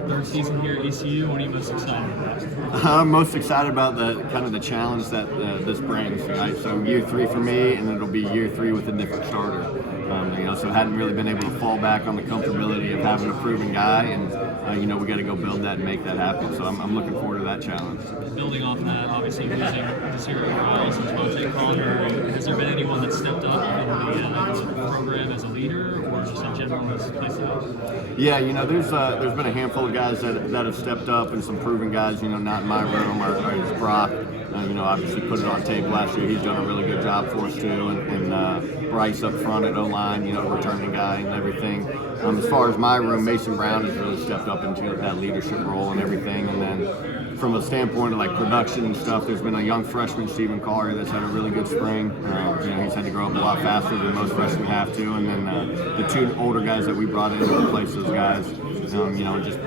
third season here at ECU. What are you most excited about? I'm most excited about the challenge that this brings. Right, so year 3 for me, and it'll be year 3 with a different starter. So hadn't really been able to fall back on the comfortability of having a proven guy, and we got to go build that and make that happen. So I'm looking forward to that challenge. Building off of that, obviously losing Desiree Riles and Monte Connor, has there been anyone that stepped up in the program as a leader, or just in general as a place out? Yeah, there's been a handful of guys that have stepped up, and some proven guys. Not in my room, or is Brock. Obviously put it on tape last year. He's done a really good job for us too, and Bryce up front at O-line, returning guy and everything. As far as my room, Mason Brown has really stepped up into that leadership role and everything. And then from a standpoint of like production and stuff, there's been a young freshman, Stephen Carr, that's had a really good spring. He's had to grow up a lot faster than most freshmen have to. And then the 2 older guys that we brought in to replace those guys, just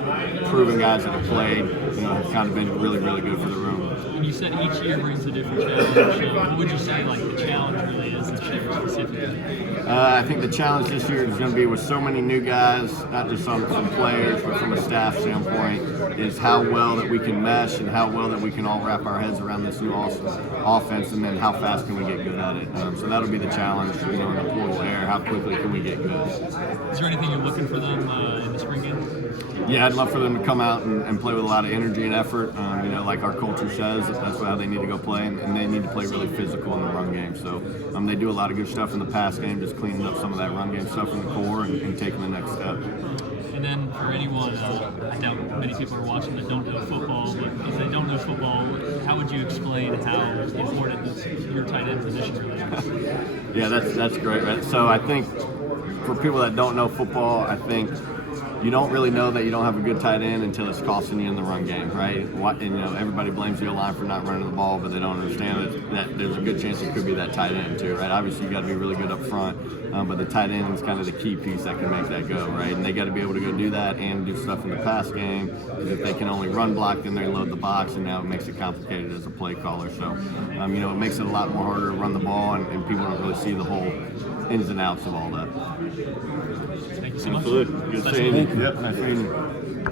proven guys that have played, have kind of been really, really good for the room. When you said each year brings a different challenge, what would you say the challenge really is this year specifically? I think the challenge this year is going to be with so many new guys, not just some players, but from a staff standpoint, is how well that we can mesh and how well that we can all wrap our heads around this new offense, and then how fast can we get good at it. So that'll be the challenge, in the portal era. How quickly can we get good? Is there anything you're looking for them in the spring game? Yeah, I'd love for them to come out and play with a lot of energy and effort. Like our culture says, that's how they need to go play, and they need to play really physical in the run game. So they do a lot of good stuff in the pass game, just cleaning up some of that run game stuff in the core and taking the next step. And then for anyone, I doubt many people are watching that don't know football, but if they don't know football, how would you explain how important your tight end position really is? Yeah, that's great. Right? So I think for people that don't know football, I think you don't really know that you don't have a good tight end until it's costing you in the run game, right? And everybody blames the O-line for not running the ball, but they don't understand that there's a good chance it could be that tight end too, right? Obviously, you got to be really good up front, but the tight end is kind of the key piece that can make that go, right? And they got to be able to go do that and do stuff in the pass game, because if they can only run block, then they load the box, and now it makes it complicated as a play caller. So, it makes it a lot more harder to run the ball, and people don't really see the whole ins and outs of all that. Thank you so much. Absolutely. Good seeing you. Yep, nice seeing you.